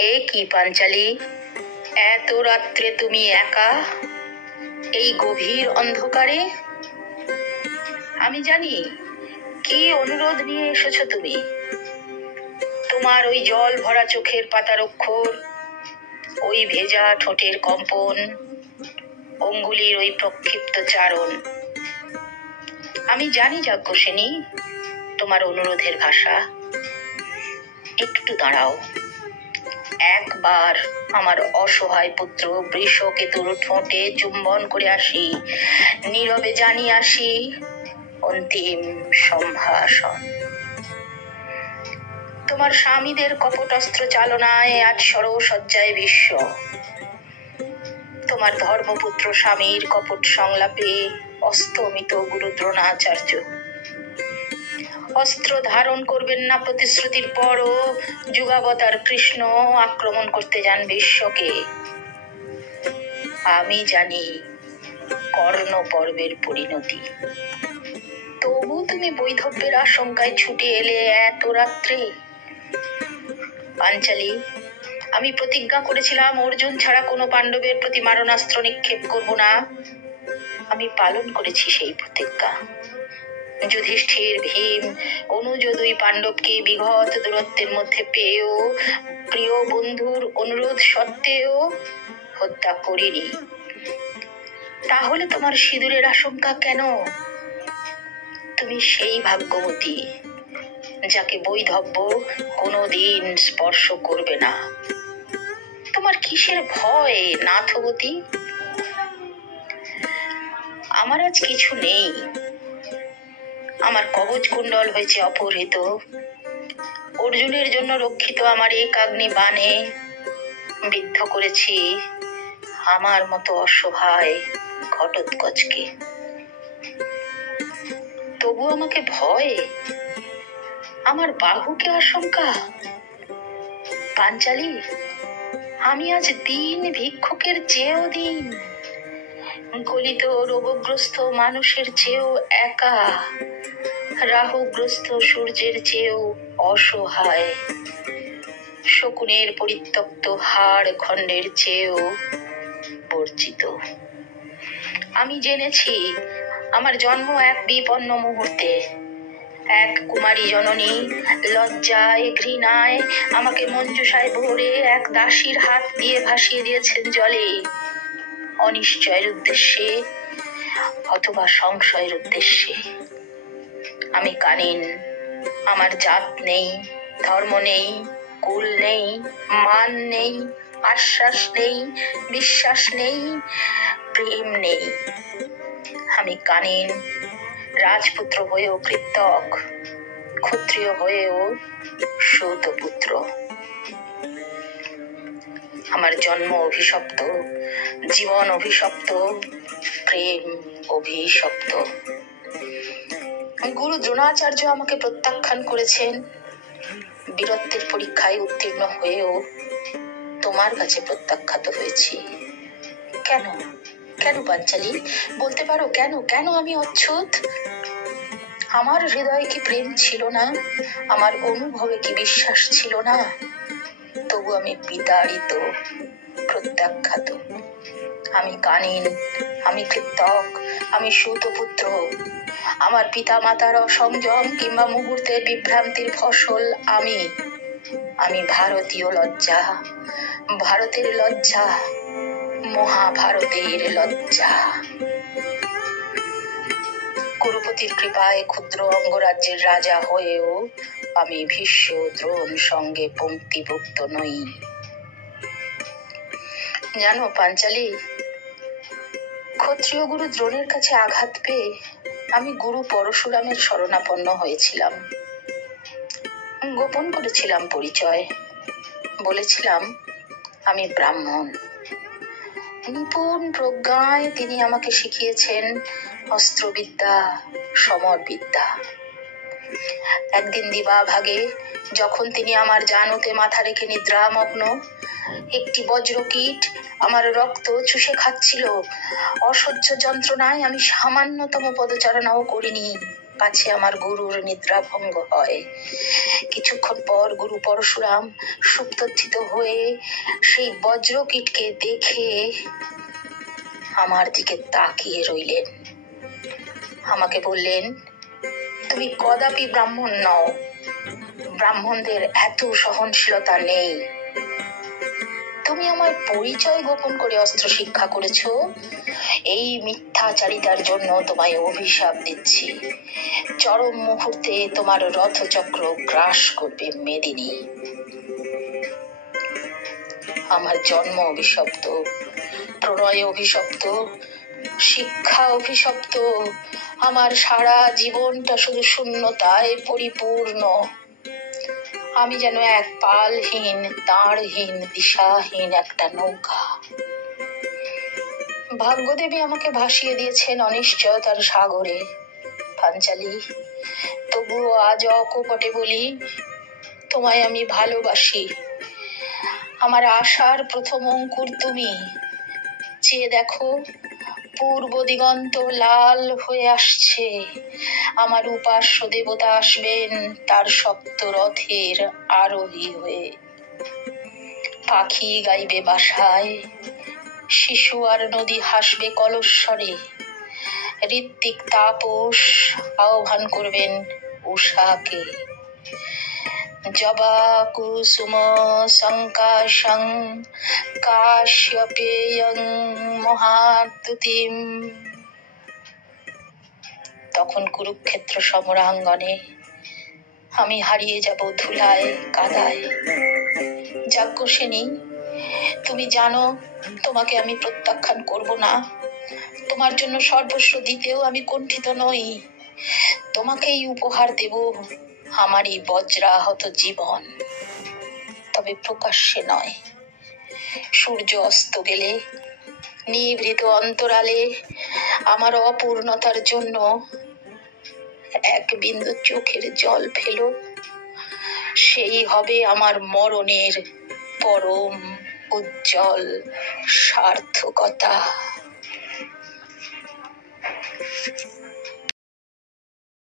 এ কি পাঞ্চালী, এত রাত্রে তুমি একা এই গভীর অন্ধকারে? আমি জানি কি অনুরোধ নিয়ে এসেছো তুমি। তোমার ওই জল ভরা চোখের পাতার অক্ষর, ওই ভেজা ঠোঁটের কম্পন, অঙ্গুলির ওই প্রক্ষিপ্ত চারণ। আমি জানি যাজ্ঞসেনী তোমার অনুরোধের ভাষা। একটু দাঁড়াও, একবার আমার অসহায় পুত্র বৃষকেতুর ঠোঁটে চুম্বন করে আসি, নীরবে জানিয়ে আসি অন্তিম সম্ভাষণ। তোমার স্বামীদের কপটস্ত্র চালনায় আজ সরসজ্জায় বিশ্ব। তোমার ধর্মপুত্র স্বামীর কপট সংলাপে অস্তমিত গুরু দ্রোণাচার্য। অস্ত্র ধারণ করবেন না প্রতিশ্রুতির পরও যুগাবতার কৃষ্ণ আক্রমণ করতে যান বিশ্বকে। আমি জানি কর্ণ পর্বের পরিণতি, তবু তুমি বৈধব্যের আশঙ্কায় ছুটে এলে এত রাত্রে। পাঞ্চালী, আমি প্রতিজ্ঞা করেছিলাম অর্জুন ছাড়া কোনো পাণ্ডবের প্রতি মারণাস্ত্র নিক্ষেপ করব না। আমি পালন করেছি সেই প্রতিজ্ঞা। যুধিষ্ঠির, ভীম, অনুজ দুই পাণ্ডবকে বিঘত দূরত্বের মধ্যে পেয়েও, প্রিয় বন্ধুর অনুরোধ সত্ত্বেও হত্যা করিনি। তাহলে তোমার সিঁদুরের আশঙ্কা কেন? তুমি সেই ভাগ্যবতী যাকে বৈধব্য কোনোদিন স্পর্শ করবে না। তোমার কিসের ভয় নাথবতী? আমার আজ কিছু নেই। আমার কবচ কুণ্ডল হয়েছে অপহৃত। অর্জুনের জন্য রক্ষিত আমার একাগ্নি বাণে বিদ্ধ করেছি আমার মতো অসহায় ঘটোৎকচকে। তবু আমাকে ভয়, আমার বাহুকে আশঙ্কা। পাঞ্চালী, আমি আজ দিন ভিক্ষুকের চেয়েও দিন, গলিত রোগগ্রস্ত মানুষের চেয়েও একা, রাহুগ্রস্ত সূর্যের চেয়েও অসহায়, শকুনের পরিত্যক্ত হাড় খণ্ডের চেয়েও বর্জিত। আমি জেনেছি আমার জন্ম এক বিপন্ন মুহূর্তে। এক কুমারী জননী লজ্জায় ঘৃণায় আমাকে মঞ্জুষায় ভরে এক দাসীর হাত দিয়ে ভাসিয়ে দিয়েছেন জলে, অনিশ্চয়ের উদ্দেশ্যে অথবা সংশয়ের উদ্দেশ্যে। আমি কানিন, আমার জাত নেই, ধর্ম নেই, কুল নেই, মান নেই, আশ্বাস নেই, বিশ্বাস নেই, প্রেম নেই। আমি কানিন, রাজপুত্র হয়েও কৃতক, ক্ষত্রিয় হয়েও সূতপুত্র। আমার জন্ম অভিশপ্ত, জীবন অভিশপ্ত, প্রেম অভিশপ্ত। গুরু দ্রোণাচার্য আমাকে প্রত্যাখ্যান করেছেন। বীরত্বের পরীক্ষায় উত্তীর্ণ হয়েও তোমার কাছে প্রত্যাখ্যাত হয়েছি। কেন কেন পাঞ্চালী, বলতে পারো কেন? কেন আমি অচ্ছুত? আমার হৃদয়ে কি প্রেম ছিল না? আমার অনুভবে কি বিশ্বাস ছিল না? তবু আমি বিতাড়িত, প্রত্যাখ্যাত। আমি কানিন, আমি কৃতক, আমি সূতপুত্র। আমার পিতা মাতার অসংযম কিংবা মুহূর্তের বিভ্রান্তির ফসল আমি। আমি ভারতীয় লজ্জা, ভারতের লজ্জা, মহাভারতের লজ্জা। কুরুপতির কৃপায় ক্ষুদ্র অঙ্গরাজ্যের রাজা হয়েও আমি ভীষ্ম দ্রোণ সঙ্গে পঙ্ক্তিভুক্ত নই। জানো পাঞ্চালী, ক্ষত্রিয় গুরু দ্রোণের কাছে আঘাত পেয়ে আমি গুরু পরশুরামের শরণাপন্ন হয়েছিলাম। গোপন করেছিলাম পরিচয়, বলেছিলাম আমি ব্রাহ্মণ। নিপুণ প্রজ্ঞায় তিনি আমাকে শিখিয়েছেন অস্ত্রবিদ্যা, সমরবিদ্যা। একদিন দিবাভাগে যখন তিনি আমার জানুতে মাথা রেখে নিদ্রামগ্ন, একটি বজ্রকীট আমার রক্ত চুষে খাচ্ছিল। অসহ্য যন্ত্রণায় আমি সামান্যতম পদচারণাও করিনি। কাছে আমার গুরুর নিদ্রাভঙ্গ হয়। কিছুক্ষণ পর গুরু পরশুরাম সুপ্তথিত হয়ে সেই বজ্রকীটকে দেখে আমার দিকে তাকিয়ে রইলেন। আমাকে বললেন, তুমি কদাপি ব্রাহ্মণ নও, ব্রাহ্মণদের এত সহনশীলতা নেই। তুমি আমার পরিচয় গোপন করে অস্ত্র শিক্ষা করেছ, এই মিথ্যাচারিতার জন্য তোমায় অভিশাপ দিচ্ছি। চরম মুহূর্তে তোমার রথচক্র গ্রাস করবে মেদিনী। আমার জন্ম অভিশপ্ত, প্রণয় অভিশপ্ত, শিক্ষা অভিশপ্ত, আমার সারা জীবনটা শুধু শূন্যতায় পরিপূর্ণ। আমি যেন এক পালহীন, দাঁড়হীন, দিশাহীন একটা নৌকা। ভাগ্যদেবী আমাকে ভাসিয়ে দিয়েছেন অনিশ্চয়তার সাগরে। পাঞ্চালী, তবুও আজ অকপটে বলি, তোমায় আমি ভালোবাসি। আমার আশার প্রথম অঙ্কুর তুমি। চেয়ে দেখো, পূর্ব দিগন্ত লাল হয়ে আসছে। আমার উপাস্য দেবতা আসবেন তার সপ্ত রথের আরোহী হয়ে। পাখি গাইবে বাসায়, শিশু আর নদী হাসবে কলস্বরে। ঋত্বিক তাপস আহ্বান করবেন উষাকে। জবা কুসুম সংকাশং কাশ্যপেয়ং মহাদ্যুতিম। তখন কুরুক্ষেত্র সমরাঙ্গনে আমি হারিয়ে যাব ধুলায় কাদায়। যাজ্ঞসেনী, তুমি জানো তোমাকে আমি প্রত্যাখ্যান করব না। তোমার জন্য সর্বস্ব দিতেও আমি কুণ্ঠিত নই। তোমাকেই উপহার দেব আমারই বজ্রাহত জীবন, তবে প্রকাশ্যে নয়। সূর্য অস্ত গেলে নিভৃত অন্তরালে আমার অপূর্ণতার জন্য এক বিন্দু চোখের জল ফেলো। সেই হবে আমার মরণের পরম উজ্জ্বল সার্থকতা।